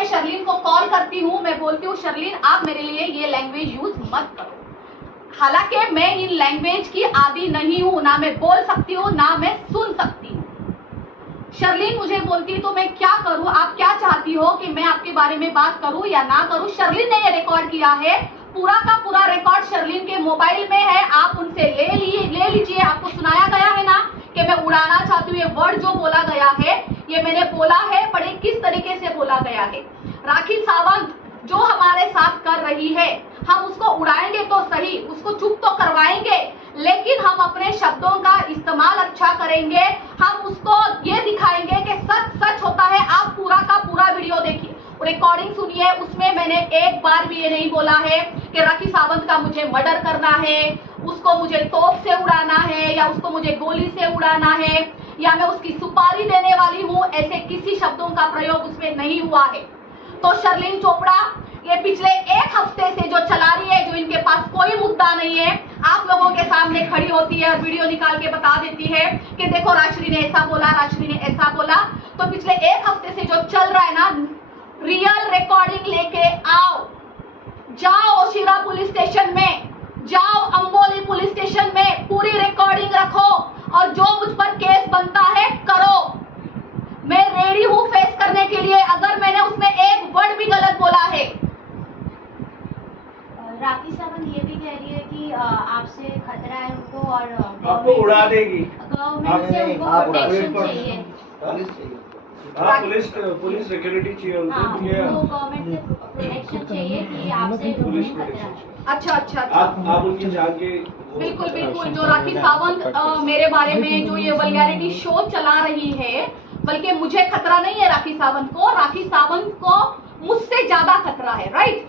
मैं शर्लिन को कॉल करती हूँ, मैं बोलती हूँ शर्लिन आप मेरे लिए ये लैंग्वेज यूज मत करो। हालांकि मैं इन लैंग्वेज की आदी नहीं हूँ, ना मैं बोल सकती हूँ ना मैं सुन सकती हूँ। शर्लिन मुझे बोलती तो मैं क्या करूँ, आप क्या चाहती हो कि मैं आपके बारे में बात करूँ या ना करूँ? शर्लिन ने ये रिकॉर्ड किया है, पूरा का पूरा रिकॉर्ड शर्लिन के मोबाइल में है, आप उनसे ले लीजिए। आपको सुनाया गया है ना कि मैं उड़ाना चाहती हूँ, ये वर्ड जो बोला गया है ये मैंने बोला है, पढ़े किस तरीके से बोला गया है। राखी सावंत जो हमारे साथ कर रही है, हम उसको उड़ाएंगे तो सही, उसको चुप तो करवाएंगे, लेकिन हम अपने शब्दों का इस्तेमाल अच्छा करेंगे। हम उसको ये दिखाएंगे कि सच सच होता है। आप पूरा का पूरा वीडियो देखिए, रिकॉर्डिंग सुनिए, उसमें मैंने एक बार भी ये नहीं बोला है कि राखी सावंत का मुझे मर्डर करना है, उसको मुझे तोप से उड़ाना है या उसको मुझे गोली से उड़ाना है या मैं उसकी सुपारी देने वाली हूँ, ऐसे किसी शब्दों का प्रयोग उसमें नहीं हुआ है। तो शर्लिन चोपड़ा ये पिछले एक हफ्ते से जो चला रही है, जो इनके पास कोई मुद्दा नहीं है, आप लोगों के सामने खड़ी होती है और वीडियो निकाल के बता देती है कि देखो राजश्री ने ऐसा बोला, राजश्री ने ऐसा बोला। तो पिछले एक हफ्ते से जो चल रहा है ना, रियल रिकॉर्डिंग लेके आओ, जाओ ओशिरा पुलिस स्टेशन में, जाओ अंबोली पुलिस स्टेशन में, पूरी रिकॉर्डिंग रखो और जो मुझ पर केस बनता है करो। मैं रेडी हूँ फेस करने के लिए, अगर मैंने उसमें एक वर्ड भी गलत बोला है। राखी सावंत ये भी कह रही है कि आपसे खतरा है उनको और आपको उड़ा देगी, गवर्नमेंट से उनको प्रोटेक्शन चाहिए। पुलिस सिक्योरिटी चाहिए उनको। गवर्नमेंट से प्रोटेक्शन चाहिए कि आपसे खतरा है। अच्छा अच्छा आप उनकी जान के बिल्कुल बिल्कुल। जो राखी सावंत मेरे बारे में जो ये वल्गैरिटी शो चला रही है, बल्कि मुझे खतरा नहीं है राखी सावंत को, राखी सावंत को मुझसे ज्यादा खतरा है, राइट?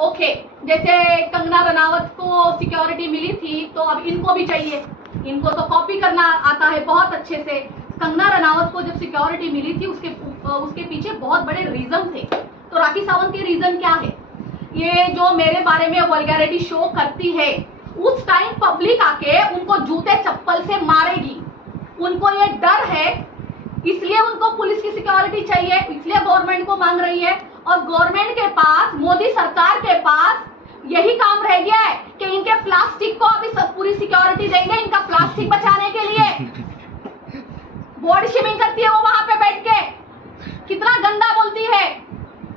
ओके, जैसे कंगना रनावत को सिक्योरिटी मिली थी तो अब इनको भी चाहिए, इनको तो कॉपी करना आता है बहुत अच्छे से। कंगना रनावत को जब सिक्योरिटी मिली थी उसके पीछे बहुत बड़े रीजन थे। तो राखी सावंत के रीजन क्या है? ये जो मेरे बारे में वल्गैरिटी शो करती है, उस टाइम पब्लिक आके उनको जूते चप्पल से मारेगी, उनको ये डर है, इसलिए उनको पुलिस की सिक्योरिटी चाहिए, इसलिए गवर्नमेंट को मांग रही है। और गवर्नमेंट के पास, मोदी सरकार के पास यही काम रह गया है कि इनके प्लास्टिक को अभी सब पूरी सिक्योरिटी देंगे, इनका प्लास्टिक बचाने के लिए। बॉडी शेमिंग करती है वो वहां पे बैठ के, कितना गंदा बोलती है,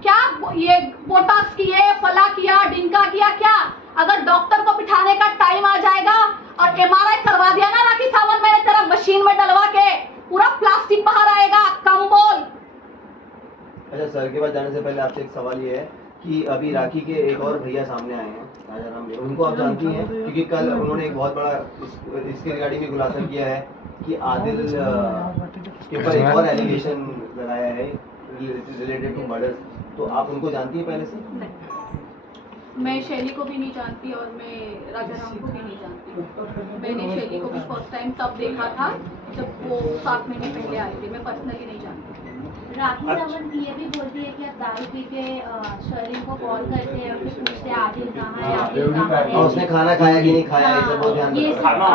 क्या ये बोटॉक्स किए, फला किया, डिंका किया, क्या? अगर डॉक्टर को बिठाने का टाइम आ जाएगा और MRI करवा दिया ना राखी सावंत, मैंने तेरा मशीन में डलवा के पूरा प्लास्टिक बाहर आएगा, कम बोल। अच्छा, सर के पास जाने से पहले आपसे एक सवाल ये है कि अभी राखी के एक और भैया सामने आए हैं, राजा राम जी, उनको आप जानती हैं? क्योंकि कल उन्होंने एक बहुत बड़ा इसके रिगार्डिंग में खुलासा किया है कि आदिल के ऊपर एक और एलिगेशन लगाया है रिलेटेड टू मर्डर। तो आप उनको जानती हैं पहले से? नहीं, मैं शैली को भी नहीं जानती और मैं राजा राम को भी नहीं जानती। मैंने शैली को भी फर्स्ट टाइम तब देखा था जब वो 7 महीने पहले आए थे, मैं पर्सनली नहीं जानती। राखी सावंत ये भी बोलती है कि आप दारू पी के शर्लिन को कॉल करते हैं और फिर पूछते हैं आदिल कहाँ है, आदिल कहाँ है, और उसने खाना खाया कि नहीं खाया, ये सब बहुत ध्यान ये रखना।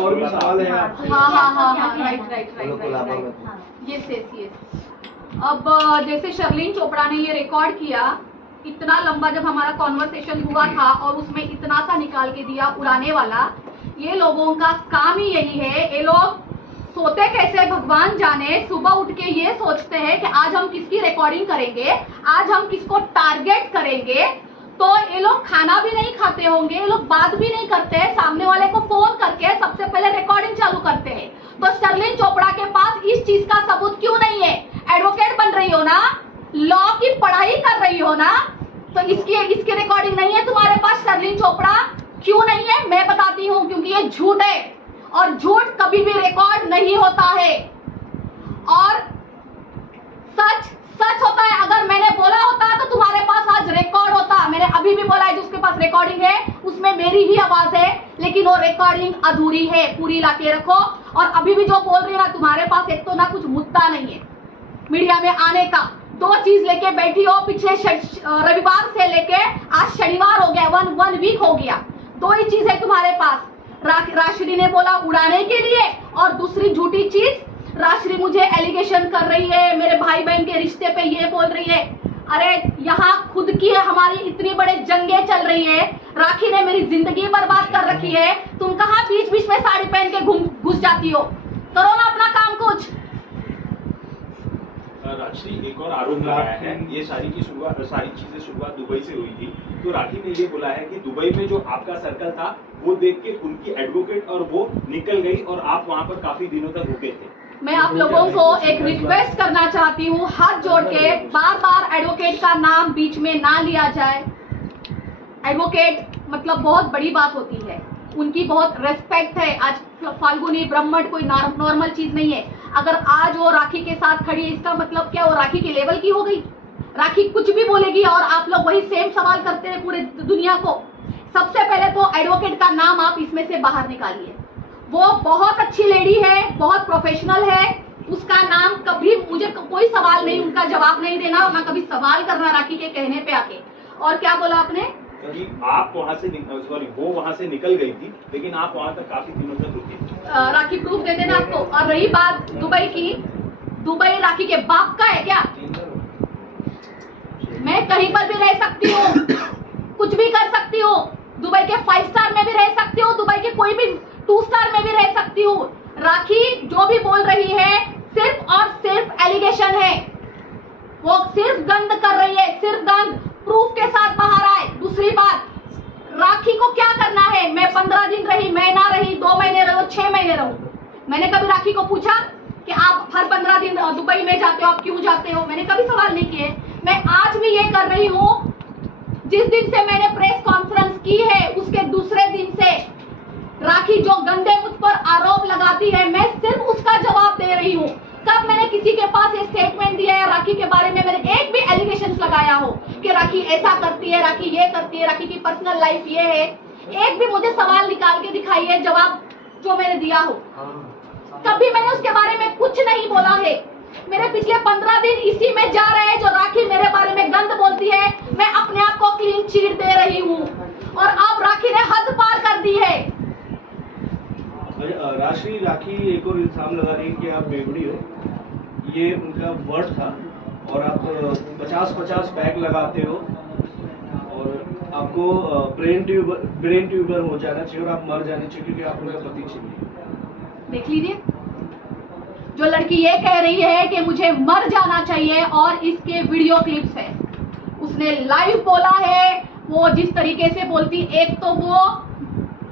और भी सवाल है। हाँ, राइट, ये अब जैसे शर्लिन चोपड़ा ने ये रिकॉर्ड किया, इतना लंबा जब हमारा कॉन्वर्सेशन हुआ था और उसमें इतना सा निकाल के दिया उड़ाने वाला, ये लोगों का काम ही यही है। ये लोग सोते कैसे भगवान जाने, सुबह उठ के ये सोचते हैं कि आज हम किसकी रिकॉर्डिंग करेंगे, आज हम किसको टारगेट करेंगे। तो ये लोग खाना भी नहीं खाते होंगे, ये लोग बात भी नहीं करते, सामने वाले को फोन करके सबसे पहले रिकॉर्डिंग चालू करते हैं। तो शर्लिन चोपड़ा के पास इस चीज का सबूत क्यों नहीं है? एडवोकेट बन रही हो ना, लॉ की पढ़ाई कर रही हो ना, तो इसकी रिकॉर्डिंग नहीं है तुम्हारे पास? शर्लिन चोपड़ा क्यों नहीं है? मैं बताती हूँ, क्योंकि ये झूठ है और झूठ कभी भी रिकॉर्ड नहीं होता है और सच सच होता है। अगर मैंने बोला होता तो तुम्हारे पास आज रिकॉर्ड होता। मैंने अभी भी बोला है जो उसके पास रिकॉर्डिंग है उसमें मेरी ही आवाज है, लेकिन वो रिकॉर्डिंग अधूरी है, पूरी लाके रखो। और अभी भी जो बोल रही है ना, तुम्हारे पास एक तो ना कुछ मुद्दा नहीं है मीडिया में आने का, 2 चीज लेके बैठी हो, पिछले रविवार से लेके आज शनिवार हो गया, वन वीक हो गया, 2 ही चीज है तुम्हारे पास। राजश्री ने बोला उड़ाने के लिए, और दूसरी झूठी चीज, राजश्री मुझे एलिगेशन कर रही है, मेरे भाई बहन के रिश्ते पे ये बोल रही है। अरे यहाँ खुद की हमारी इतनी बड़े जंगें चल रही है, राखी ने मेरी जिंदगी बर्बाद कर रखी है, तुम कहाँ बीच बीच में साड़ी पहन के घुस जाती हो? करो ना अपना काम कुछ। राजश्री, एक और आरोप लगाया है, ये सारी चीजें शुरुआत दुबई से हुई थी। तो राखी ने ये बोला है कि दुबई में जो आपका सर्कल था वो देख के उनकी एडवोकेट और वो निकल गई और आप वहाँ पर काफी दिनों तक रुके थे। मैं आप लोगों को एक रिक्वेस्ट करना चाहती हूँ, हाथ जोड़ के, बार बार एडवोकेट का नाम बीच में ना लिया जाए। एडवोकेट मतलब बहुत बड़ी बात होती है, उनकी बहुत रेस्पेक्ट है। आज फाल्गुनी ब्रह्मण कोई नॉर्मल चीज नहीं है। अगर आज वो राखी के साथ खड़ी है, इसका मतलब क्या वो राखी के लेवल की हो गई? राखी कुछ भी बोलेगी और आप लोग वही सेम सवाल करते हैं पूरे दुनिया को। सबसे पहले तो एडवोकेट का नाम आप इसमें से बाहर निकालिए। वो बहुत अच्छी लेडी है, बहुत प्रोफेशनल है, उसका नाम कभी, मुझे कोई सवाल नहीं, उनका जवाब नहीं देना, ना कभी सवाल करना राखी के कहने पे आके। और क्या बोला आपने कि आप वहाँ से वो वहाँ से निकल गई थी, लेकिन आप वहाँ तक काफी दिनों तक रुकी। राखी प्रूफ दे देना आपको। और रही बात दुबई की, दुबई राखी के बाप का है क्या? मैं कहीं पर भी रह सकती हूँ, कुछ भी कर सकती हूँ। दुबई के 5 स्टार में भी रह सकती हूँ, दुबई के कोई भी 2 स्टार में भी रह सकती हूँ। राखी जो भी बोल रही है सिर्फ और सिर्फ एलिगेशन है, वो सिर्फ गंद कर रही है, सिर्फ गंद। प्रूफ के साथ बाहर आए। दूसरी बात, राखी को क्या करना है? मैं 15 दिन रही, महीना रही, 2 महीने रहूं, 6 महीने रहूं, मैंने कभी राखी को पूछा कि आप हर 15 दिन दुबई में जाते हो, आप क्यों जाते हो? मैंने कभी सवाल नहीं किए। मैं आज भी ये कर रही हूँ। जिस दिन से मैंने प्रेस कॉन्फ्रेंस की है उसके दूसरे दिन से राखी जो गंदे मुझ पर आरोप लगाती है, मैं सिर्फ उसका जवाब दे रही हूँ। कब मैंने किसी के पास ये स्टेटमेंट दिया है राखी के बारे में, मैंने एक भी एलिगेशन लगाया हो कि राखी ऐसा करती है, राखी ये करती है, राखी की पर्सनल लाइफ ये है? एक भी मुझे सवाल निकाल के दिखाइए जवाब जो मैंने दिया हो। कभी मैंने उसके बारे में कुछ नहीं बोला है। मेरे पिछले 15 दिन इसी में जा रहे हैं। जो राखी मेरे बारे में गंद बोलती है, मैं अपने आप को क्लीन चिट दे रही हूँ, और अब राखी ने हद पार कर दी है। राखी एक और इल्जाम लगा रही है कि आप बेवड़ी हो, ये उनका वर्ड था, और आप 50-50 पैक लगाते हो और आपको ब्रेन ट्यूबर हो जाना चाहिए और आप मर जाने चाहिए क्योंकि आप उनका पति चाहिए। देख लीजिए, जो लड़की ये कह रही है कि मुझे मर जाना चाहिए, और इसके वीडियो क्लिप्स है, उसने लाइव बोला है। वो जिस तरीके से बोलती, एक तो वो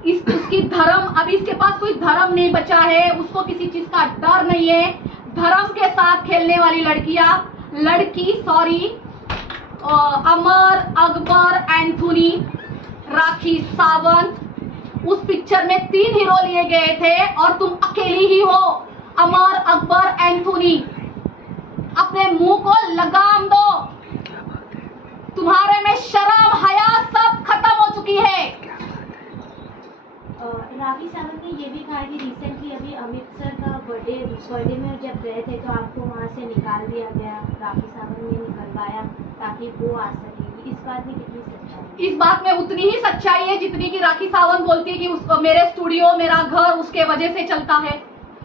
उसकी धर्म, अभी इसके पास कोई धर्म नहीं बचा है, उसको किसी चीज का डर नहीं है। धर्म के साथ खेलने वाली अमर अकबर एंथोनी, राखी सावंत, उस पिक्चर में 3 हीरो लिए गए थे और तुम अकेली ही हो, अमर अकबर एंथोनी। अपने मुंह को लगाम दो, तुम्हारे में शर्म हया सब खत्म हो चुकी है। राखी सावंत ने ये भी कहा कि रिसेंटली अभी अमृतसर का बर्थडे में जब गए थे तो आपको वहाँ से निकाल दिया गया, राखी सावंत ने निकलवाया ताकि वो आ सकेगी। इस बात में कितनी सच्चाई? इस बात में उतनी ही सच्चाई है जितनी कि राखी सावंत बोलती है कि मेरे स्टूडियो, मेरा घर उसके वजह से चलता है,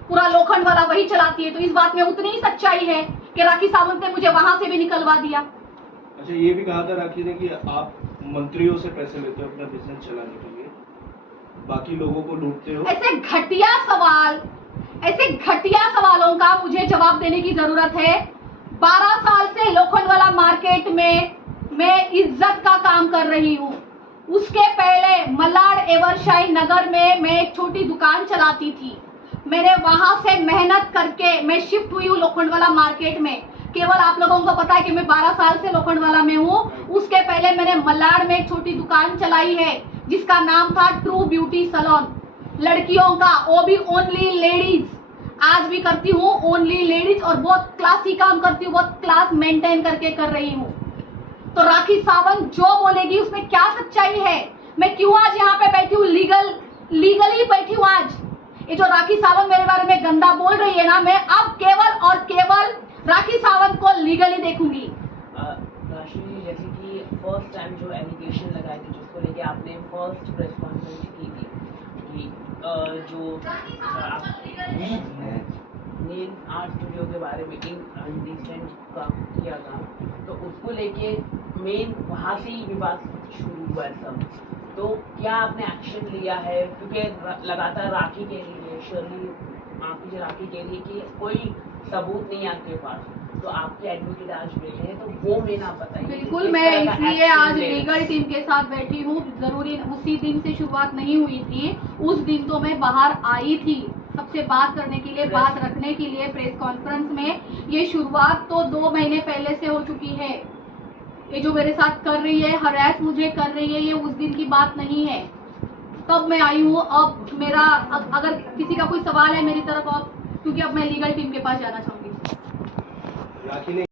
पूरा लोखंड वाला वही चलाती है। तो इस बात में उतनी ही सच्चाई है कि राखी सावंत ने मुझे वहां से भी निकलवा दिया। अच्छा, ये भी कहा था राखी ने कि आप मंत्रियों से पैसे लेते हो अपना बिजनेस चलाने के लिए, बाकी लोगों को लूटते हो। ऐसे घटिया सवालों का मुझे जवाब देने की जरूरत है। 12 साल से लोखंडवाला मार्केट में मैं इज्जत का काम कर रही हूँ। उसके पहले मलाड एवरशाइन नगर में मैं एक छोटी दुकान चलाती थी। मैंने वहां से मेहनत करके मैं शिफ्ट हुई हूँ लोखंडवाला मार्केट में। केवल आप लोगों को पता है कि मैं 12 साल से लोखंडवाला में हूँ। उसके पहले मैंने मलाड में एक छोटी दुकान चलाई है जिसका नाम था ट्रू ब्यूटी सैलून, लड़कियों का, वो भी ओनली लेडीज। आज भी करती हूँ ओनली लेडीज, और बहुत क्लासी काम करती हूँ, बहुत क्लास मेंटेन करके कर रही हूँ। तो राखी सावंत जो बोलेगी उसमें क्या सच्चाई है? मैं क्यों आज यहाँ पे बैठी हूँ, लीगली बैठी हूँ आज। ये जो राखी सावंत मेरे बारे में गंदा बोल रही है ना, मैं अब केवल और केवल राखी सावंत को लीगली देखूंगी। राशि, जैसे कि फर्स्ट टाइम जो एलिगेशन लगाए थे, जिसको लेके आपने फर्स्ट प्रेस कॉन्फ्रेंस की थी कि जो नेल आर्ट स्टूडियो के बारे में इंडिसेंट काम किया था, तो उसको को लेके मेन वहाँ से ही विवाद शुरू हुआ है सब। तो क्या आपने एक्शन लिया है, क्योंकि लगातार राखी कह रही है, शर्ली माफ कीजिए राखी कह रही है कि कोई सबूत नहीं है आपके पास, तो आपके एडवोकेट आज बैठे हैं, तो वो मेन आप बताइए। बिल्कुल, किस मैं तरह का इसलिए action आज ले रहे हैं? लीगल टीम के साथ बैठी हूँ। जरूरी उसी दिन से शुरुआत नहीं हुई थी, उस दिन तो मैं बाहर आई थी सबसे बात करने के लिए, बात रखने के लिए प्रेस कॉन्फ्रेंस में। ये शुरुआत तो 2 महीने पहले से हो चुकी है। ये जो मेरे साथ कर रही है, हरास मुझे कर रही है, ये उस दिन की बात नहीं है। तब मैं आई हूँ। अब मेरा अगर किसी का कोई सवाल है मेरी तरफ, अब क्योंकि अब मैं लीगल टीम के पास जाना चाहूंगी। राखी ने